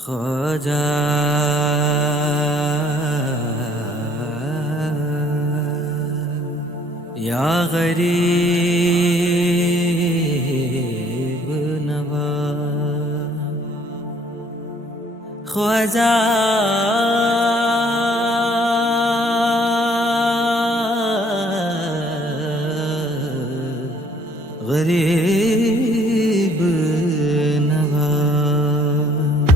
ख्वाजा या गरीब नवाज ख्वाजा गरीब नवाज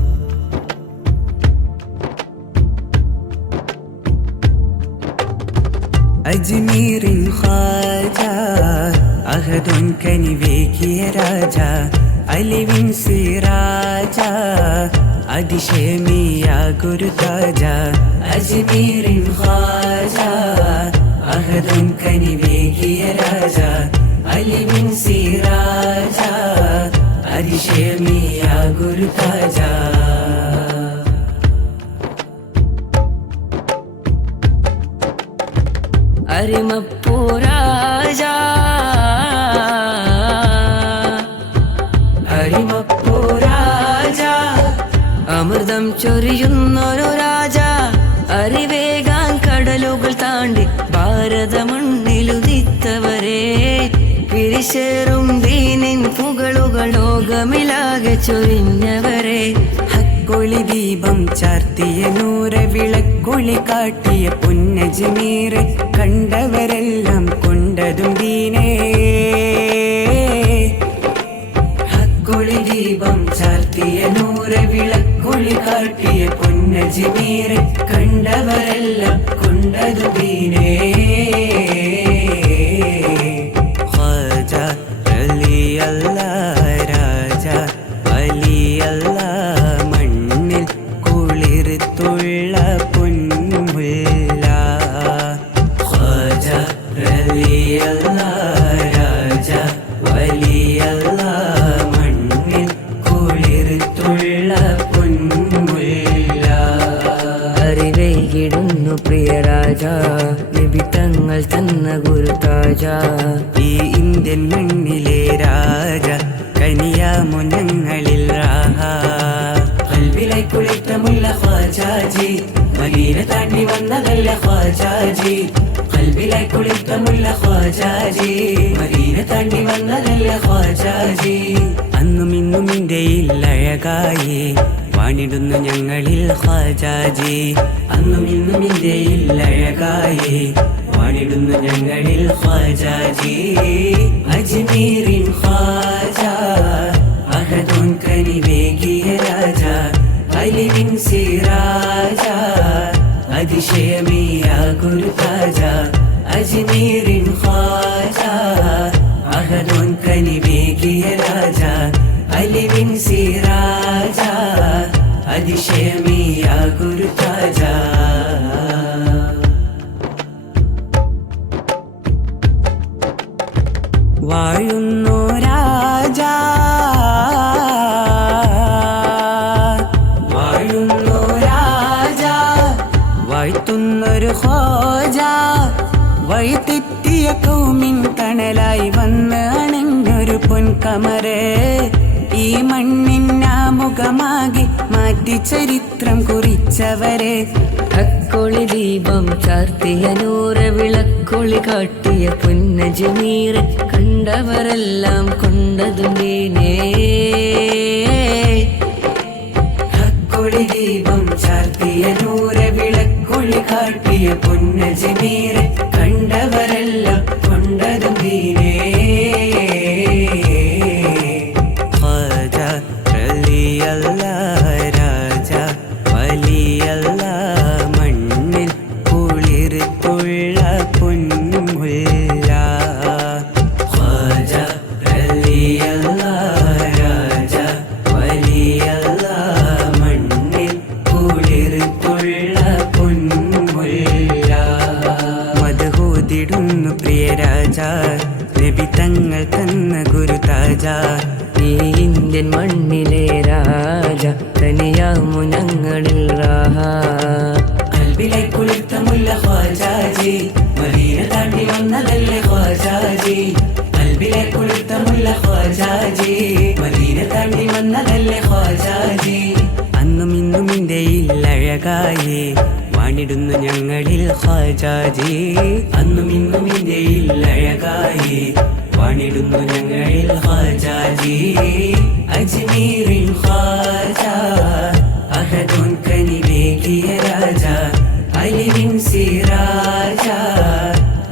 അജ്മീരിൻ ഖാജ അഹദുൻ കനിവേകിയ രാജ അലിവിൻ സിറാജ അതിശയമിയ ഗുരുതാജ അജ്മീരിൻ ഖാജ അഹദുൻ കനിവേകിയ രാജ അലിവിൻ സിറാജ അതിശയമിയ ഗുരുതാജ അരിമപ്പൂരാജാ അരിമപ്പൂരാജാ അമൃതം ചൊരിയുന്നൊരു രാജ അറിവേകാൻ കടലുകൾ താണ്ടി ഭാരത മണ്ണിലുദിത്തവരെ പിരിശേറും ദീനിൻ പുകളുകൾ ലോകമിലാകെ ചൊരിഞ്ഞവരെ ഹക്കൊളി ദീപം ചാർത്തിയ നൂറ വിളക്കൊളി കാട്ടിയ പുന്നജ്മീർ കണ്ടവരെല്ലാം കൊണ്ടതും ദീനേ ഹക്കൊളി ദീപം ചാർത്തിയ നൂറ വിളക്കൊളി കാട്ടിയ പുന്നജ്മീർ കണ്ടവരെല്ലാം കൊണ്ടതും ദീനേ ഖാജ റളിയല്ലാഹ് രാജ വലിയല്ലാഹ് മണ്ണിൽ കുളിർത്തുള്ള പൊന്മുല്ല ഖാജ റളിയല്ലാഹ് രാജ വലിയല്ലാഹ് മണ്ണിൽ കുളിർത്തുള്ള പൊന്മുല്ല അറിവേകിടുന്നു പ്രിയ രാജ നബി തങ്ങൾ തന്ന ഗുരുതാജ ഈ ഇന്ത്യൻ മണ്ണിലെ രാജ കനിയാമുനങ്ങളിൽ രാഹ കൽബിലെ കുളിർത്തമുള്ള ഖ്വാജാജി മദീന താണ്ടി വന്നതല്ല ഖ്വാജാജി കൽബിലെ കുളിർത്തമുള്ള ഖ്വാജാജി മദീന താണ്ടി വന്നതല്ല ഖ്വാജാജി അന്നും ഇന്നും ഇന്ത്യയിൽ അഴകായി വാണിടുന്നു ഞങ്ങളിൽ ഖ്വാജാജി അന്നും ഇന്നും ഇന്ത്യയിൽ അഴകായി വാണിടുന്നു ഞങ്ങളിൽ ഖ്വാജാജി അജ്മീരിൻ ഖ്വാജ അഹദുൻ കനിവേകിയ രാജ അലിവിൻ സിറാജ അതിശയമിയ ഗുരുതാജ അജ്മീരിൻ ഖ്വാജ അഹദുൻ കനിവേകിയ രാജ അലിവിൻ സിറാജ അതിശയമിയ ഗുരുതാജ വാഴുന്നു രാജ വാഴുന്നു രാജ വാഴ്ത്തുന്നൊരു ഖ്വാജ വഴിതെറ്റിയ കൗമിൻ തണലായി വന്ന് അണഞ്ഞൊരു പൊൻകമറ് ഈ മണ്ണിനാമുഖമാകി മാറ്റി ചരിത്രം കുറിച്ചവരെ അക്കൊളി ദീപം ചാർത്തിയ നൂറ വിളക്കൊളി കാട്ടിയ പുന്നജ്മീർ കണ്ടവരെല്ലാം കൊണ്ടതും ദീനേ അക്കൊളി ദീപം ചാർത്തിയ നൂറ വിളക്കൊളി കാട്ടിയ പുന്നജ്മീർ കണ്ടവരെല്ലാം കൊണ്ടതും ദീനേ ഖാജ റളിയല്ലാഹ് രാജ വലിയല്ലാഹ് മണ്ണിൽ കുളിർത്തുള്ള പൊന്മുല്ല ഖാജ റളിയല്ലാഹ് രാജ വലിയല്ലാഹ് മണ്ണിൽ കുളിർത്തുള്ള പൊന്മുല്ല മദ്ഹൂദിടുന്നു പ്രിയ രാജ നബി തങ്ങൾ തന്ന ഗുരുതാജ ഈ ഇന്ത്യൻ മണ്ണിലെ രാജ കനിയാമുനങ്ങളിൽ രാഹ കൽബിലെ കുളിർത്തമുള്ള ഖ്വാജാജി മദീന താണ്ടി വന്നതല്ലേ ഖ്വാജാജി കൽബിലെ കുളിർത്തമുള്ള ഖ്വാജാജി മദീന താണ്ടി വന്നതല്ലേ ഖ്വാജാജി അന്നും അന്നും ഇന്നും ഇന്ത്യയിൽ അഴകായി വാണിടുന്നു ഞങ്ങളിൽ ഖാജാജി. അന്നും ഇന്നും ഇന്ത്യയിൽ അഴകായി വാണിടുന്നു ഞങ്ങളിൽ ഖാജാജി. അജ്മീരിൻ ഖാജ അഹദുൻ കനിവേകിയ രാജ അലിവിൻ സിറാജ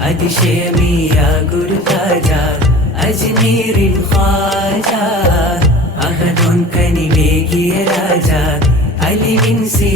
അതിശയമിയ ഗുരു താജ. അജ്മീരിൻ ഖാജ അഹദുൻ കനിവേകിയ രാജ അലിവിൻ സിറാജ